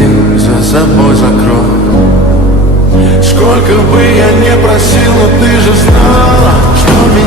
один за собой закрой. Сколько бы я не просил, но ты же знала, что